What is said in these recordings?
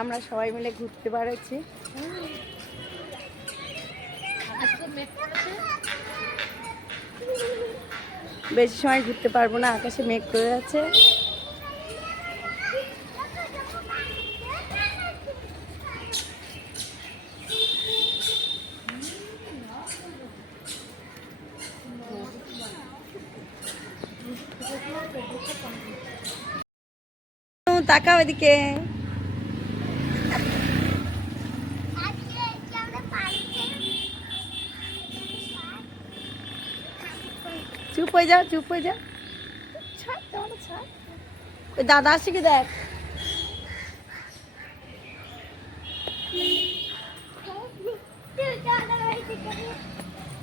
আমরা সবাই মিলে ঘুরতে বেড়াচ্ছি। বেশি সময় ঘুরতে পারবো না, আকাশে মেঘ করে আছে। তাকাও এদিকে। চুপ হয়ে যাও, চুপ হয়ে যাও। ওই দাদা আসছে কি দেখ।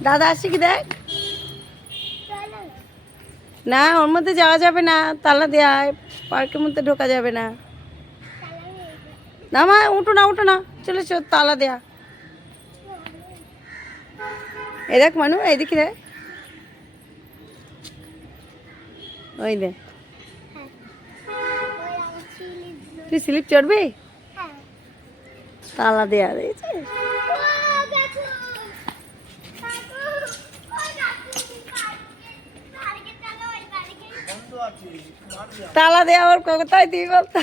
দাদা আসছে কি দেখ। না, ওর মধ্যে যাওয়া যাবে না, তালা দেয়া, পার্কের মধ্যে ঢোকা যাবে না। না মা, উঠো না, উঠো না, চলে চল, তালা দেয়া। এই দেখ মানু, এইদিকে দেখ, ওই দেখ। তুই স্লিপ চড়বি? তালা দেয়া রয়েছে। তালা দেয়া ওর কোথায় দিবি বলতো?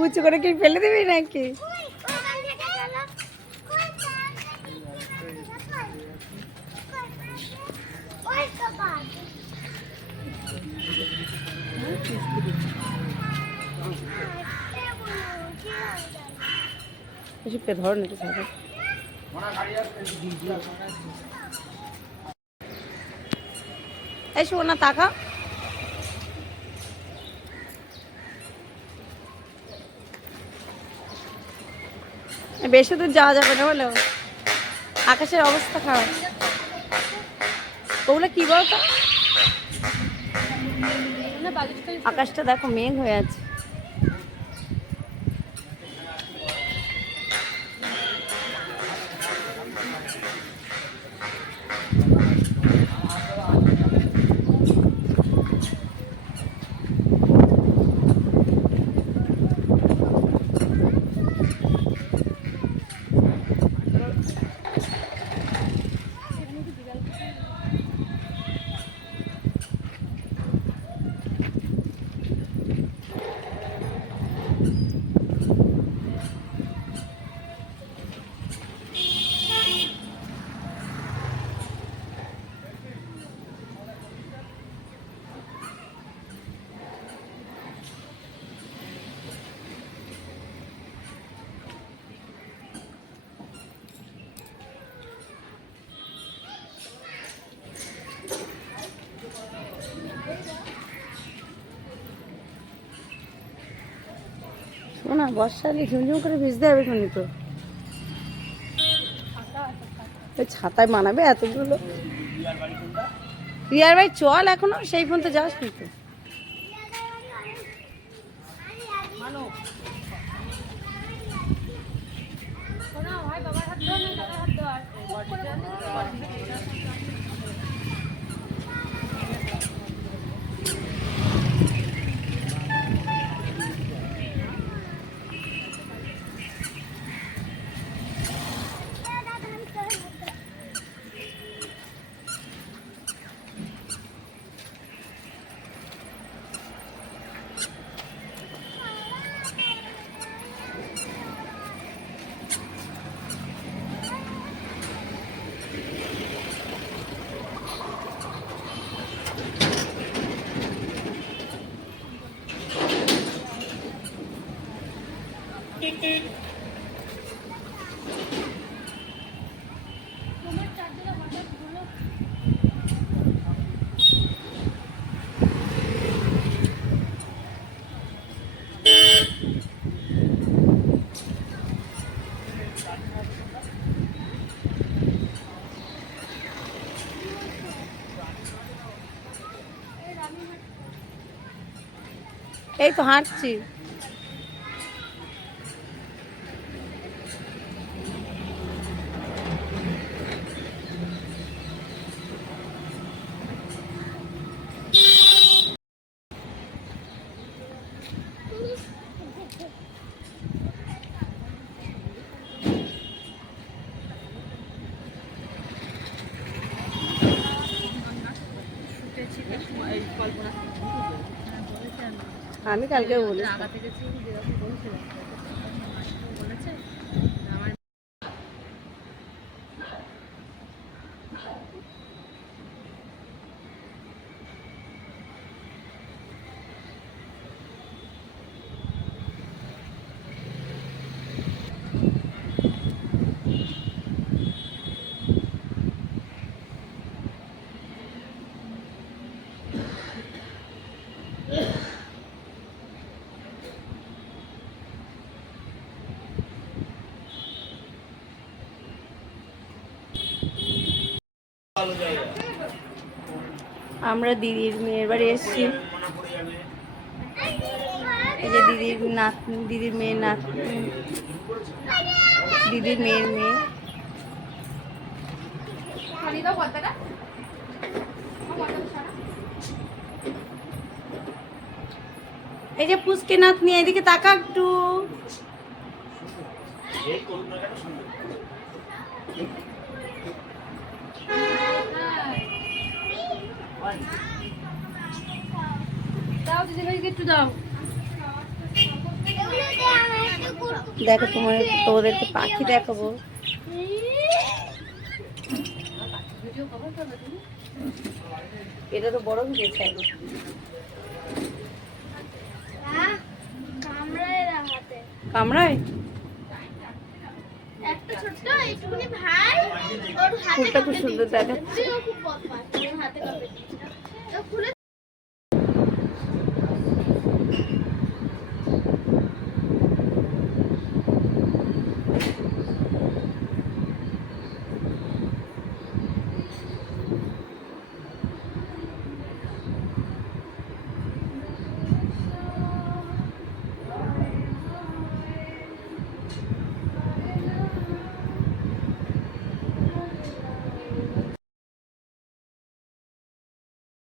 উঁচু করে কি ফেলে দিবি নাকি? ধর নাকি থাকে। এই শোনা, তাকা। বেশি দূর যাওয়া যাবে না বলো, আকাশের অবস্থা খারাপ। ওগুলো কি বলতো, আকাশটা দেখো মেঘ হয়ে আছে। শোনা, বর্ষালে ঝুমঝুম করে ভিজতে হবে কোনি তো। ওই ছাতায় মানাবে এতগুলো? রিয়ার ভাই চল, এখনো সেই ফোন তো যাস নি তো। এই তো হাঁটছি। আমি কালকে বলেছি। আগা থেকে যেরকম বলছিল বলেছে আমার আমরা দিদির মেয়ের বাড়ি এসেছি। এই যে দিদির নাতনি, দিদির মেয়ের নাতনি, দিদির মেয়ের মেয়ে। এই যে পুচকে নাতনি, এদিকে তাকা একটু। দাও দিদিভাইকে একটু দাও। দেখো তোমাদেরকে পাখি দেখাবো। ভিডিও কভার করবে তুমি? এটা তো বড় ভিডিও চাই। কামড়ায় একটা ছোট্ট একটুখানি ভাই ওর হাতে ফুলটা খুব সুন্দর দেখাচ্ছে। খুব বদমাশ হাতে কাপড় খুলে